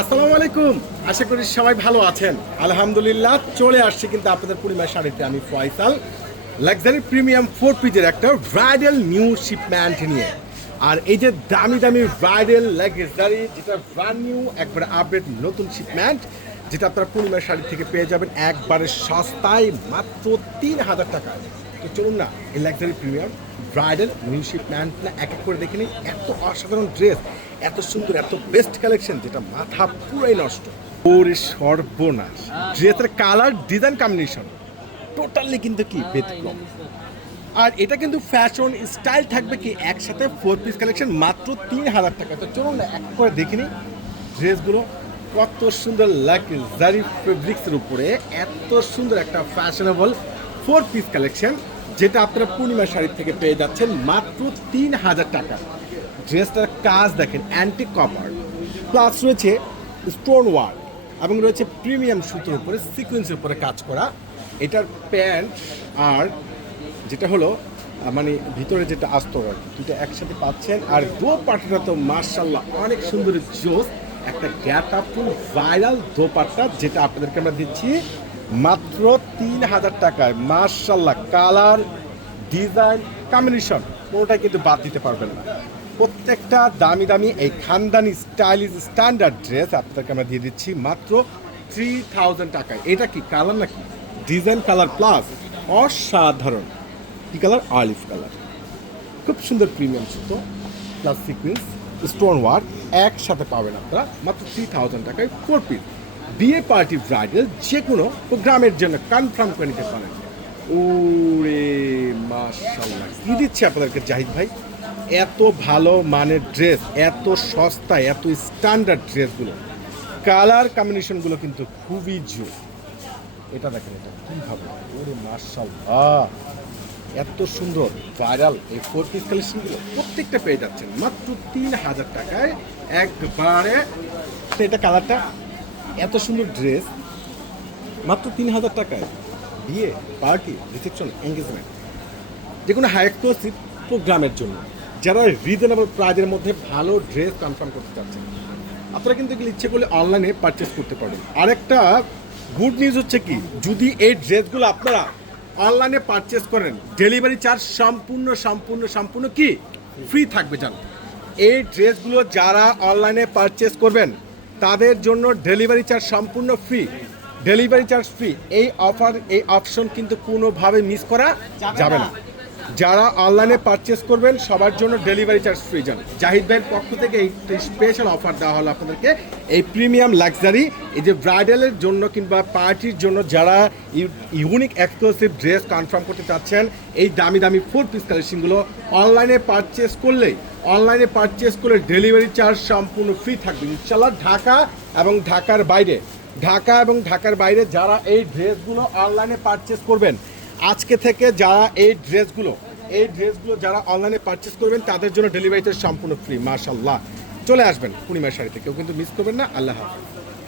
আসসালামু আলাইকুম। আশা করি সবাই ভালো আছেন। আলহামদুলিল্লাহ, চলে আসছি কিন্তু আপনাদের পূর্ণিমা শাড়িতে আমি ফয়সাল। লাক্সারি প্রিমিয়াম ফোর পিজের একটা ব্রাইডাল নিউ শিপম্যান্ট নিয়ে। আর এই যে দামি দামি ব্রাইডাল লাক্সারি যেটা ব্র্যান্ড নিউ একবারে আপডেট নতুন শিপম্যান্ট যেটা আপনারা পূর্ণিমা শাড়ি থেকে পেয়ে যাবেন একবারে সস্তায় মাত্র তিন হাজার টাকায়। তো চলুন না, এই luxury premium bridal new shipment না এক এক করে দেখে নিই। এত অসাধারণ ড্রেস এত সুন্দর, এত বেস্ট কালেকশন যেটা মাথা পুরাই নষ্ট। ওরে সর্বনাশ। ড্রেসের কালার ডিজাইন কম্বিনেশন টোটালি কিন্তু কি ব্যতিক্রম। আর এটা কিন্তু ফ্যাশন স্টাইল থাকবে কি একসাথে ফোর পিস কালেকশন মাত্র তিন হাজার টাকা। তো চলুন না, এক করে দেখে নিই ড্রেসগুলো কত সুন্দর লাক্সারি ফেব্রিক্সের উপরে, এত সুন্দর একটা ফ্যাশনেবল ফোর পিস কালেকশন যেটা আপনারা পূর্ণিমা শাড়ি থেকে পেয়ে যাচ্ছেন মাত্র তিন হাজার টাকা। ড্রেসটার কাজ দেখেন অ্যান্টিক কপার প্লাস রয়েছে স্টোন ওয়ার্ক এবং রয়েছে প্রিমিয়াম সুতোর উপরে সিকুয়েন্সের উপরে কাজ করা। এটার প্যান্ট আর যেটা হলো মানে ভিতরে যেটা আস্তর আর দুটো একসাথে পাচ্ছেন। আর দো পাটটা তো মার্শাল্লাহ অনেক সুন্দর জোস, একটা গ্যাট আপ ভাইরাল দোপাট্টা, যেটা আপনাদেরকে আমরা দিচ্ছি মাত্র তিন হাজার টাকায় মার্শাল্লাহ কালার, ডিজাইন, কম্বিনেশন, কোনোটাই কিন্তু বাদ দিতে পারবেন না। প্রত্যেকটা দামি দামি এই খানদানি স্টাইলিশ স্ট্যান্ডার্ড ড্রেস আপনাদেরকে আমরা দিয়ে দিচ্ছি মাত্র থ্রি থাউজেন্ড টাকায়। এটা কি কালার নাকি? ডিজাইন কালার প্লাস অসাধারণ। কি কালার? Olive colour. খুব সুন্দর প্রিমিয়াম সুতো, প্লাস সিকুয়েন্স স্টোন ওয়ার্ক একসাথে পাবেন আপনারা মাত্র থ্রি থাউজেন্ড টাকায় ফোর পিস বিয়ে পার্টি ব্রাইডাল যে কোনো প্রোগ্রামের জন্য কনফার্ম করে নিতে পারেন। ওরে মাশাল্লাহ কি দিচ্ছে আপনাদেরকে জাহিদ ভাই? এত ভালো মানের ড্রেস এত সস্তা, এত স্ট্যান্ডার্ড ড্রেসগুলো কালার কম্বিনেশনগুলো কিন্তু খুবই জোর। এটা দেখেন এটা কীভাবে ওরে মার্শাল্লাহ এত সুন্দর। ভাইরাল এই ফোর পিস কালেকশনগুলো প্রত্যেকটা পেয়ে যাচ্ছেন। মাত্র তিন হাজার টাকায় একবারে। এটা কালারটা এত সুন্দর ড্রেস, মাত্র তিন হাজার টাকায় বিয়ে, পার্টি রিসেপশন এঙ্গেজমেন্ট যে কোনো হাই এক্সক্লুসিভ প্রোগ্রামের জন্য। যারা রিজনেবল প্রাইজের মধ্যে ভালো ড্রেস কনফার্ম করতে চাচ্ছেন, আপনারা কিন্তু এগুলো ইচ্ছে করলে অনলাইনে পারচেস করতে পারবেন। আরেকটা গুড নিউজ হচ্ছে কি, যদি এই ড্রেসগুলো আপনারা অনলাইনে পারচেস করেন ডেলিভারি চার্জ সম্পূর্ণ সম্পূর্ণ সম্পূর্ণ কি? ফ্রি থাকবে, জানো। এই ড্রেসগুলো যারা অনলাইনে পারচেস করবেন তাদের জন্য ডেলিভারি চার্জ সম্পূর্ণ ফ্রি। Delivery charge free. এই অফার, এই অপশন কিন্তু কোনোভাবে মিস করা যাবে না। যারা অনলাইনে পারচেস করবেন, সবার জন্য ডেলিভারি চার্জ ফ্রি যান জাহিদ ভাইয়ের পক্ষ থেকে এই স্পেশাল অফার দেওয়া হলো আপনাদেরকে। এই প্রিমিয়াম লাক্সারি এই যে ব্রাইডালের জন্য কিংবা পার্টির জন্য যারা ইউনিক এক্সক্লুসিভ ড্রেস কনফার্ম করতে চাচ্ছেন, এই দামি দামি ফোর পিস কালেকশনগুলো অনলাইনে পারচেস করলেই, অনলাইনে পারচেস করলে ডেলিভারি চার্জ সম্পূর্ণ ফ্রি থাকবে। ইনশাল্লাহ ঢাকা এবং ঢাকার বাইরে, ঢাকা এবং ঢাকার বাইরে যারা এই ড্রেসগুলো অনলাইনে পারচেস করবেন আজকে থেকে যারা এই ড্রেসগুলো এই ড্রেসগুলো যারা অনলাইনে পারচেস করবেন, তাদের জন্য ডেলিভারিতে সম্পূর্ণ ফ্রি মার্শাল্লাহ চলে আসবেন পূর্ণিমার শাড়িতে, কেউ কিন্তু মিস করবেন না, আল্লাহ হাফিজ।